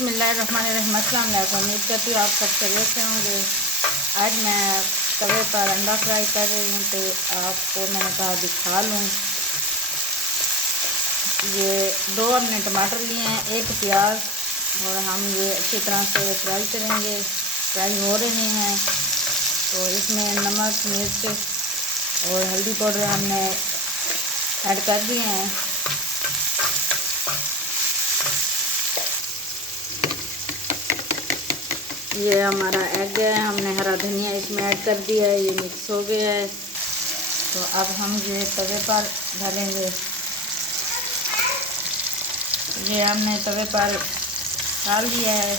बिस्मिल्लाहिर्रहमानिर्रहीम। अस्सलाम वालेकुम। उम्मीद करती हूँ आप सब खैरियत से होंगे। आज मैं तवे पर अंडा फ्राई कर रही हूँ, तो आपको मैंने कहा दिखा लूँ। ये 2 हमने टमाटर लिए हैं, 1 प्याज, और हम ये अच्छी तरह से फ्राई करेंगे। फ्राई हो रहे हैं तो इसमें नमक, मिर्च और हल्दी पाउडर हमने ऐड कर दिए हैं। ये हमारा एग है, हमने हरा धनिया इसमें ऐड कर दिया है, ये मिक्स हो गया है। तो अब हम ये तवे पर डालेंगे। ये हमने तवे पर डाल दिया है।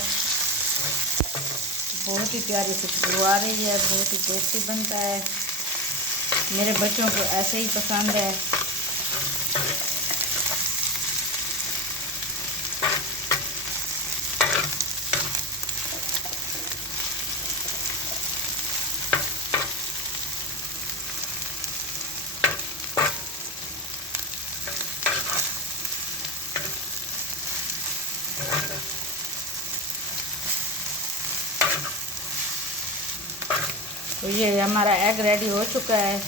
बहुत ही प्यारी सी खुशबू आ रही है, बहुत ही टेस्टी बनता है। मेरे बच्चों को ऐसे ही पसंद है। तो ये हमारा एग रेडी हो चुका है।